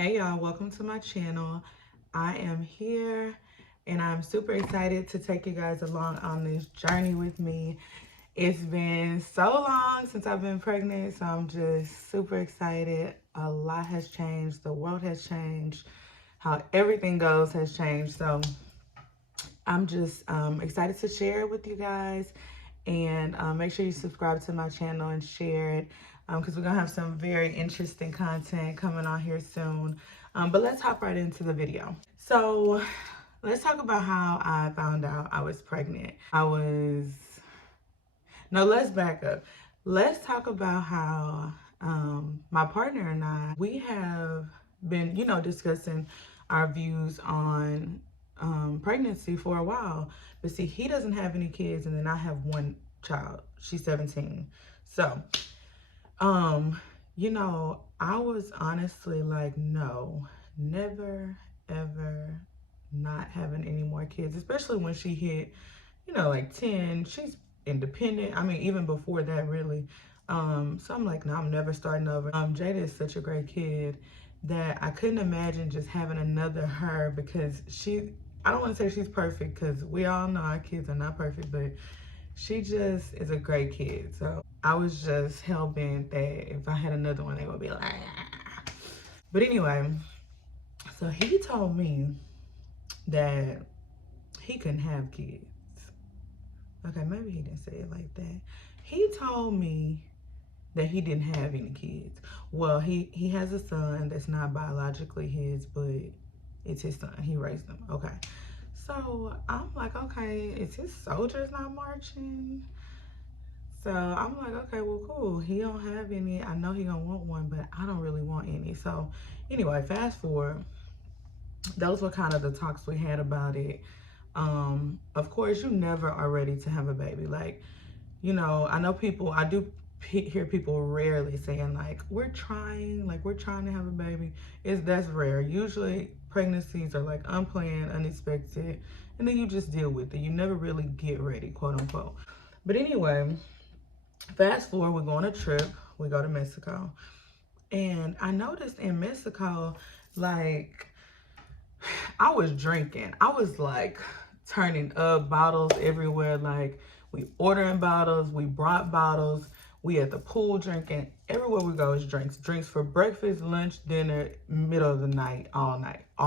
Hey y'all, welcome to my channel. I am here and I'm super excited to take you guys along on this journey with me. It's been so long since I've been pregnant, so I'm just super excited. A lot has changed, the world has changed, how everything goes has changed. So I'm just excited to share it with you guys, and make sure you subscribe to my channel and share it because we're gonna have some very interesting content coming on here soon. But let's hop right into the video. So let's talk about how I found out I was pregnant. Let's back up. Let's talk about how my partner and we have been, discussing our views on pregnancy for a while. But see, he doesn't have any kids, and then I have one child. She's 17. So, I was honestly like, no, never, ever not having any more kids, especially when she hit, like 10. She's independent. I mean, even before that, really. So I'm like, no, I'm never starting over. Jada is such a great kid that I couldn't imagine just having another her, because I don't want to say she's perfect, because we all know our kids are not perfect, but she just is a great kid. So I was just hell bent that if I had another one, they would be like, ah. But anyway, so he told me that he couldn't have kids. Okay, maybe he didn't say it like that. He told me that he didn't have any kids. Well, he has a son that's not biologically his, but it's his son. He raised him. Okay. So I'm like, okay, is his soldiers not marching? So I'm like, okay, well, cool. He don't have any. I know he gonna want one, but I don't really want any. So anyway, fast forward. Those were kind of the talks we had about it. Of course, you never are ready to have a baby. Like, I know people, I do hear people rarely saying like, we're trying to have a baby. That's rare. Usually pregnancies are like unplanned, unexpected, and then you just deal with it. You never really get ready, quote unquote. But anyway, fast forward, we go on a trip. We go to Mexico. And I noticed in Mexico, like, I was drinking. I was like turning up, bottles everywhere. Like, we ordering bottles, we brought bottles, we at the pool drinking. Everywhere we go is drinks. Drinks for breakfast, lunch, dinner, middle of the night, all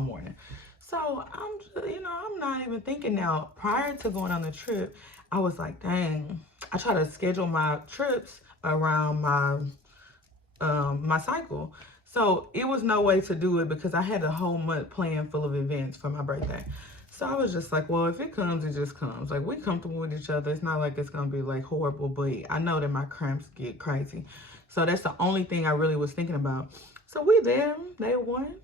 morning. So I'm just, I'm not even thinking now. Prior to going on the trip, I was like, dang, I try to schedule my trips around my cycle. So it was no way to do it because I had a whole month planned full of events for my birthday. So I was just like, well, if it comes, it just comes. Like, we comfortable with each other. It's not like it's gonna be like horrible, but I know that my cramps get crazy. So that's the only thing I really was thinking about. So we there, day 1,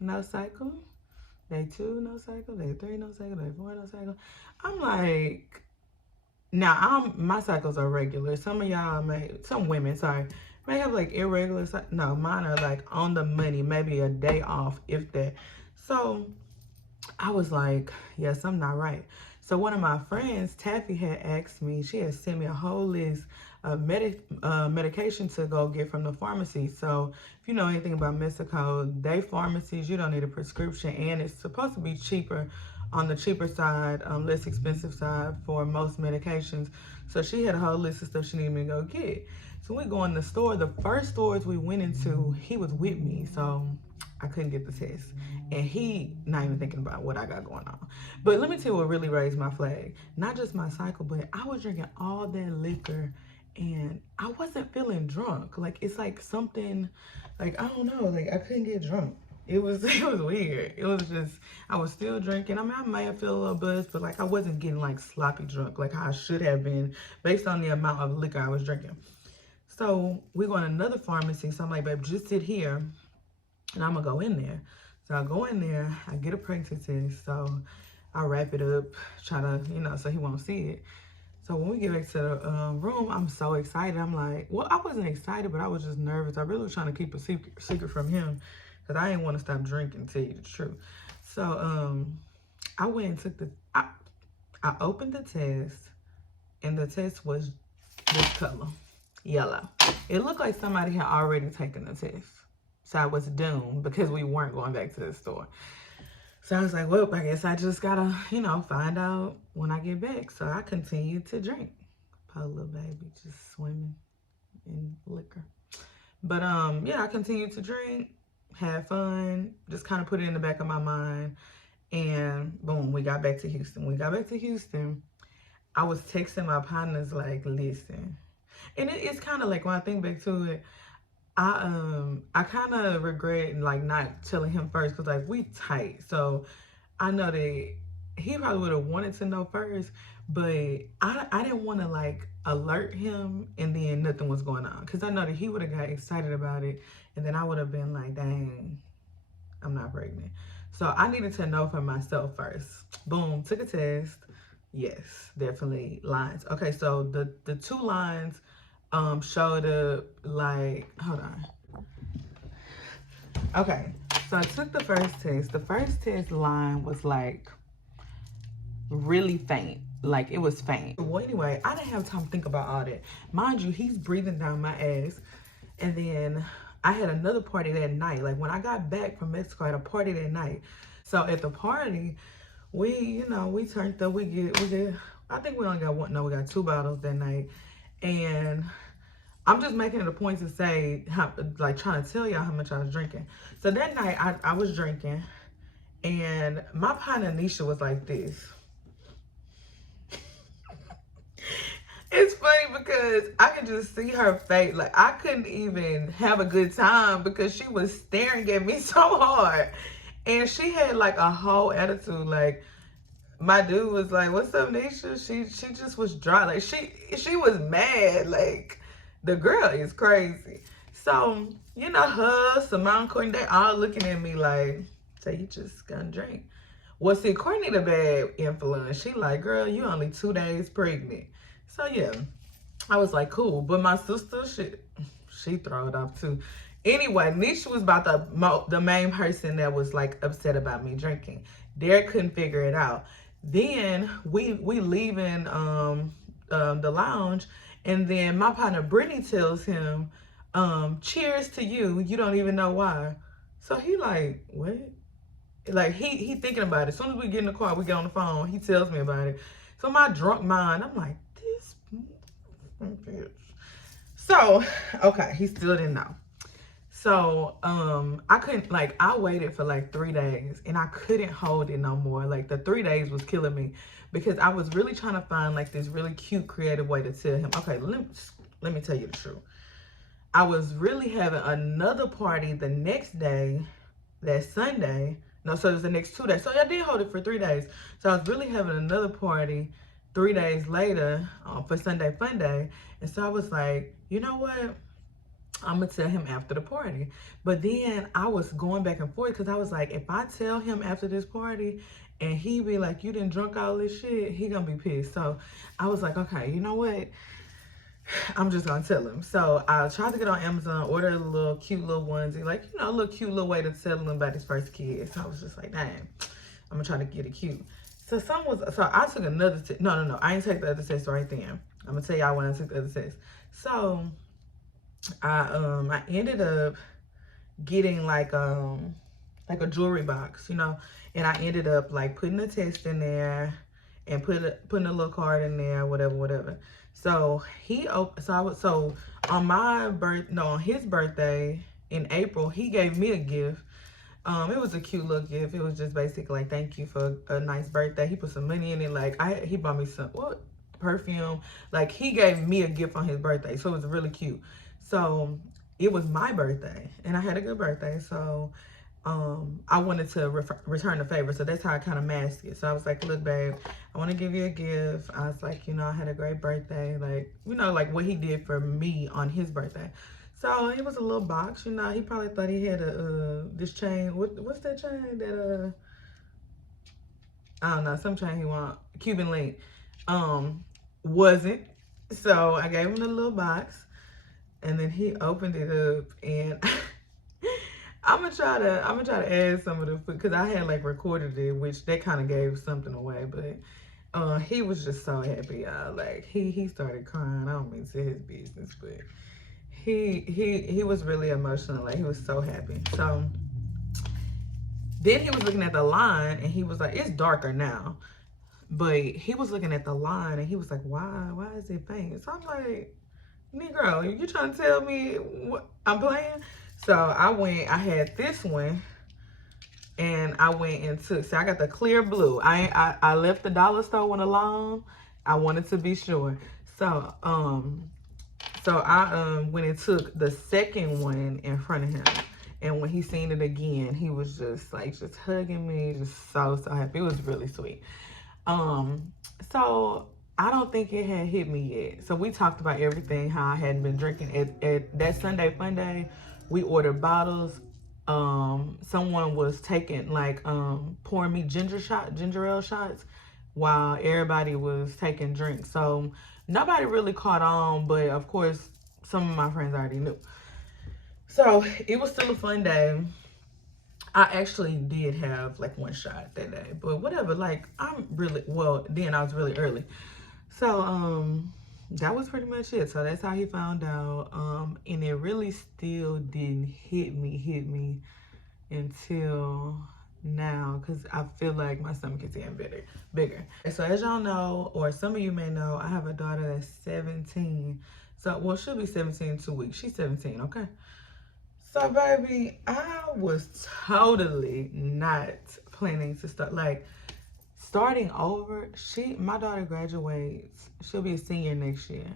no cycle. Day 2, no cycle. Day 3, no cycle. Day 4, no cycle. I'm like, now my cycles are regular. Some of y'all some women, sorry, may have like irregular. No, mine are like on the money, maybe a day off, if that. So I was like, yeah, something not right. So one of my friends, Taffy, had asked me, she had sent me a whole list of medication to go get from the pharmacy. So if you know anything about Mexico, they pharmacies, you don't need a prescription, and it's supposed to be cheaper, on the cheaper side, less expensive side for most medications. So she had a whole list of stuff she needed me to go get. So we go in the store. The first stores we went into, he was with me, so I couldn't get the test. And he not even thinking about what I got going on. But let me tell you what really raised my flag. Not just my cycle, but I was drinking all that liquor and I wasn't feeling drunk. Like, it's like something, like, I don't know, like I couldn't get drunk. It was weird. It was just, I was still drinking. I mean, I might have felt a little buzz, but like I wasn't getting like sloppy drunk like how I should have been based on the amount of liquor I was drinking. So we go in another pharmacy. So I'm like, babe, just sit here and I'm gonna go in there. So I go in there, I get a pregnancy test. So I wrap it up, try to, so he won't see it. So when we get back to the room, I'm so excited. I'm like, well, I wasn't excited, but I was just nervous. I really was trying to keep a secret from him because I didn't want to stop drinking, to tell you the truth. So I went and took I opened the test, and the test was this color, yellow. It looked like somebody had already taken the test. So I was doomed because we weren't going back to the store. So I was like, well, I guess I just gotta, find out when I get back. So I continued to drink. Poor little baby just swimming in liquor. But yeah, I continued to drink, had fun, just kind of put it in the back of my mind. And boom, we got back to Houston. When we got back to Houston, I was texting my partners like, listen. And it's kind of like when I think back to it, I kind of regret like not telling him first because like we tight. So I know that he probably would have wanted to know first, but I didn't want to like alert him and then nothing was going on because I know that he would have got excited about it and then I would have been like, dang, I'm not pregnant. So I needed to know for myself first. Boom, took a test. Yes, definitely lines. Okay, so the two lines showed up like, hold on. Okay, so I took the first test. The first test line was like really faint. Like it was faint. Well, anyway, I didn't have time to think about all that. Mind you, he's breathing down my ass. And then I had another party that night. Like when I got back from Mexico, I had a party that night. So at the party, we turned up. We get. I think we only got one. No, we got 2 bottles that night. And I'm just making it a point to say, how, like trying to tell y'all how much I was drinking. So that night I was drinking, and my partner Nisha was like this. It's funny because I could just see her face. Like I couldn't even have a good time because she was staring at me so hard. And she had like a whole attitude. Like my dude was like, "What's up, Nisha?" She just was dry. Like she was mad. Like the girl is crazy. So, her, Simone, Courtney, they all looking at me like, so you just gonna drink. Well, see, Courtney the bad influence. She like, girl, you only 2 days pregnant. So yeah, I was like, cool. But my sister, she throw it off too. Anyway, Nisha was about the main person that was like upset about me drinking. Derek couldn't figure it out. Then we leaving the lounge, and then my partner Brittany tells him, cheers to you. You don't even know why. So he like, what? Like he thinking about it. As soon as we get in the car, we get on the phone, he tells me about it. So my drunk mind, I'm like, this bitch. So, okay, he still didn't know. So, I couldn't, like, I waited for like 3 days and I couldn't hold it no more. Like, the 3 days was killing me because I was really trying to find like this really cute, creative way to tell him, okay, let me tell you the truth. I was really having another party the next day, that Sunday. No, so it was the next 2 days. So I did hold it for 3 days. So I was really having another party 3 days later for Sunday Fun Day. And so I was like, you know what? I'm going to tell him after the party. But then I was going back and forth because I was like, if I tell him after this party and he be like, you done drunk all this shit, he going to be pissed. So I was like, okay, you know what? I'm just gonna tell him. So I tried to get on Amazon, order a little cute little onesie, like, a little cute little way to tell him about his first kid. So I was just like, dang, I'm gonna try to get it cute. So I took another test. No, I didn't take the other test right then. I'm gonna tell y'all when I took the other test. So I ended up getting like a jewelry box, and I ended up like putting the test in there and putting a little card in there, whatever. So on his birthday in April, he gave me a gift. It was a cute little gift. It was just basically like, thank you for a nice birthday. He put some money in it. Like he bought me some perfume. Like he gave me a gift on his birthday. So it was really cute. So it was my birthday and I had a good birthday. So I wanted to return the favor. So that's how I kind of masked it. So I was like, look, babe, I want to give you a gift. I was like, I had a great birthday. Like, like what he did for me on his birthday. So it was a little box, he probably thought he had this chain. What's that chain that, I don't know, some chain he want, Cuban link. Wasn't. So I gave him the little box and then he opened it up and I'm gonna try to add some of the food because I had like recorded it, which that kind of gave something away. But he was just so happy, y'all. Like he started crying. I don't mean to say his business, but he was really emotional. Like, he was so happy. So then he was looking at the line and he was like, it's darker now. But he was looking at the line and he was like, why is it faint? So I'm like, Negro, you trying to tell me what I'm playing? So I had this one and I went and took, I got the clear blue. I left the dollar store one alone. I wanted to be sure. So, I went and took the second one in front of him. And when he seen it again, he was just like, just hugging me, just so happy. It was really sweet. So I don't think it had hit me yet. So we talked about everything, how I hadn't been drinking. At that Sunday fun day, we ordered bottles. Someone was taking like pouring me ginger ale shots while everybody was taking drinks. So nobody really caught on, but of course some of my friends already knew. So it was still a fun day. I actually did have like one shot that day, but whatever. Like, then I was really early. So that was pretty much it. So that's how he found out. And it really still didn't hit me until now, because I feel like my stomach is getting bigger. So as y'all know, or some of you may know, I have a daughter that's 17. So, well, she'll be 17 in 2 weeks. She's 17, okay? So, baby, I was totally not planning to start, like, starting over. My daughter graduates. She'll be a senior next year.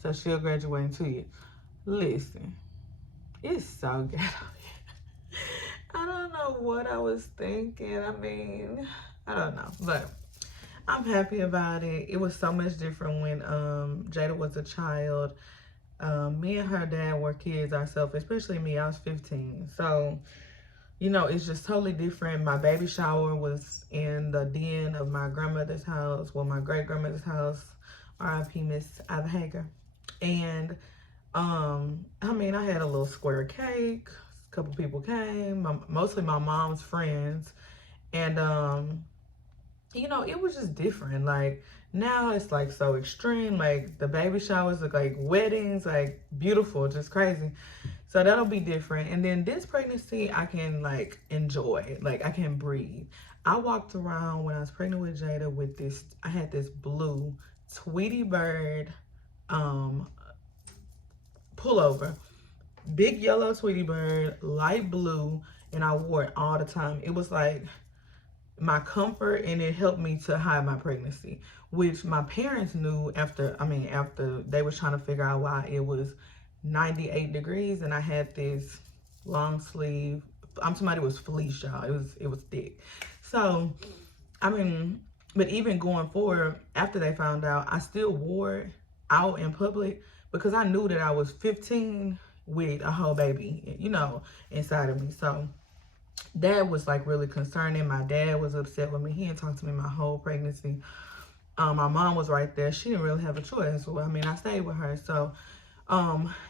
So she'll graduate in 2 years. Listen, it's so ghetto here. I don't know what I was thinking. I mean, I don't know, but I'm happy about it. It was so much different when Jada was a child. Me and her dad were kids ourselves, especially me. I was 15. So, you know, it's just totally different. My baby shower was in the den of my grandmother's house, well, my great grandmother's house, R.I.P. Miss Ivy Hager. And I mean, I had a little square cake. A couple people came, mostly my mom's friends. And you know, it was just different. Like, now it's like so extreme. Like, the baby showers look like weddings, like beautiful, just crazy. So that'll be different. And then this pregnancy, I can like enjoy. Like, I can breathe. I walked around when I was pregnant with Jada with this, I had this blue Tweety Bird pullover. Big yellow Tweety Bird, light blue, and I wore it all the time. It was like my comfort, and it helped me to hide my pregnancy, which my parents knew after they was trying to figure out why it was 98 degrees and I had this long sleeve, it was fleece, y'all. It was thick. So, I mean, but even going forward, after they found out, I still wore it out in public because I knew that I was 15 with a whole baby, you know, inside of me. So that was like really concerning. My dad was upset with me. He didn't talk to me my whole pregnancy. My mom was right there. She didn't really have a choice. Well, I mean, I stayed with her. So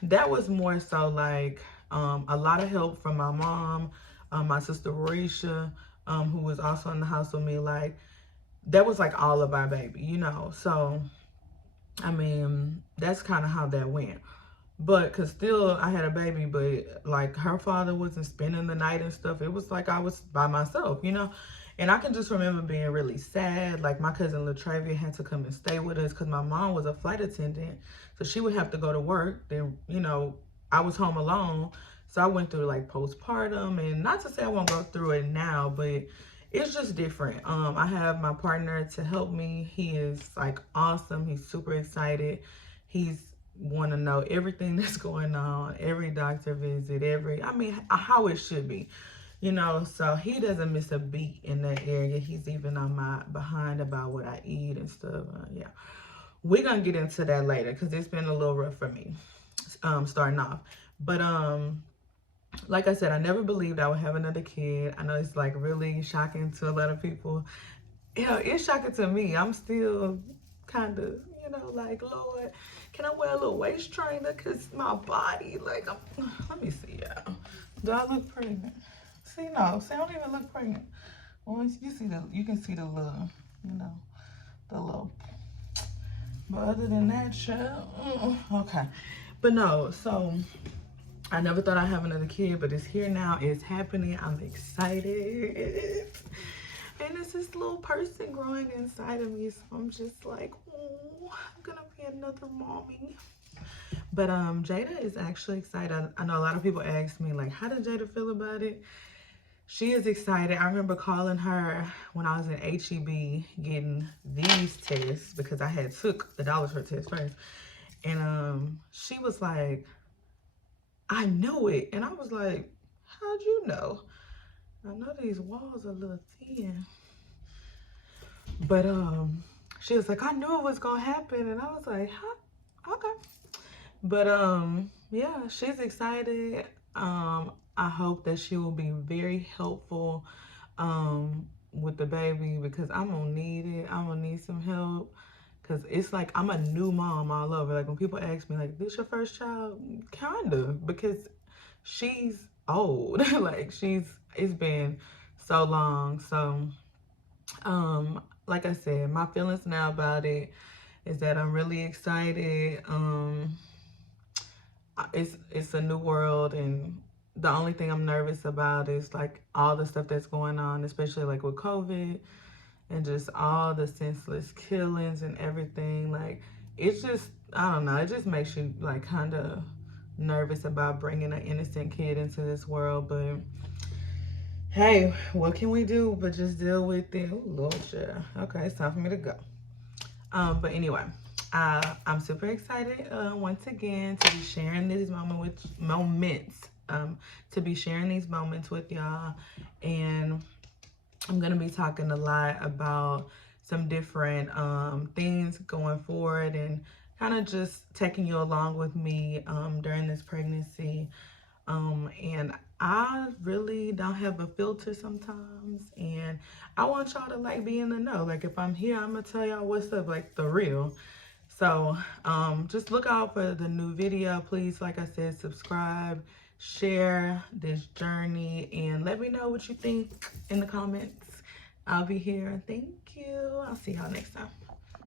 that was more so like a lot of help from my mom, my sister Marisha, who was also in the house with me. Like, that was like all of our baby, you know. So, I mean, that's kind of how that went. But, cause still I had a baby, but like her father wasn't spending the night and stuff. It was like I was by myself, you know? And I can just remember being really sad. Like, my cousin Latravia had to come and stay with us because my mom was a flight attendant. So she would have to go to work. Then, you know, I was home alone. So I went through like postpartum, and not to say I won't go through it now, but it's just different. I have my partner to help me. He is like awesome. He's super excited. He's want to know everything that's going on, every doctor visit, how it should be, you know. So he doesn't miss a beat in that area. He's even on my behind about what I eat and stuff. Yeah, we're gonna get into that later because it's been a little rough for me starting off. But like I said, I never believed I would have another kid. I know it's like really shocking to a lot of people. Yeah, it's shocking to me. I'm still kind of, you know, like, Lord, can I wear a little waist trainer? Because my body, like, let me see, y'all. Do I look pregnant? See, no. See, I don't even look pregnant. Well, you can see the little, you know, the little. But other than that, child, okay. But no, so I never thought I'd have another kid, but it's here now. It's happening. I'm excited. And it's this little person growing inside of me. So I'm just like, oh, I'm gonna be another mommy. But Jada is actually excited. I know a lot of people ask me, like, how did Jada feel about it? She is excited. I remember calling her when I was in HEB getting these tests because I had took the Dollar Tree test first. And she was like, I knew it. And I was like, how'd you know? I know these walls are a little thin. But she was like, I knew it was gonna happen. And I was like, huh? Okay. But yeah, she's excited. I hope that she will be very helpful with the baby because I'm gonna need it. I'm gonna need some help. Cause it's like I'm a new mom all over. Like when people ask me, like, "This your first child?" Kinda, because she's old. Like it's been so long. So, like I said, my feelings now about it is that I'm really excited. It's a new world, and the only thing I'm nervous about is like all the stuff that's going on, especially like with COVID and just all the senseless killings and everything. Like it's just, I don't know, it just makes you like kind of nervous about bringing an innocent kid into this world. But hey, what can we do but just deal with it? Oh Lord, yeah. Okay, it's time for me to go. But anyway, I'm super excited once again to be sharing these moments, to be sharing these moments with y'all. And I'm gonna be talking a lot about some different things going forward, and kind of just taking you along with me during this pregnancy. And I really don't have a filter sometimes, and I want y'all to like be in the know. Like if I'm here, I'm gonna tell y'all what's up, like the real. So just look out for the new video. Please, like I said, subscribe, share this journey, and let me know what you think in the comments. I'll be here. Thank you. I'll see y'all next time.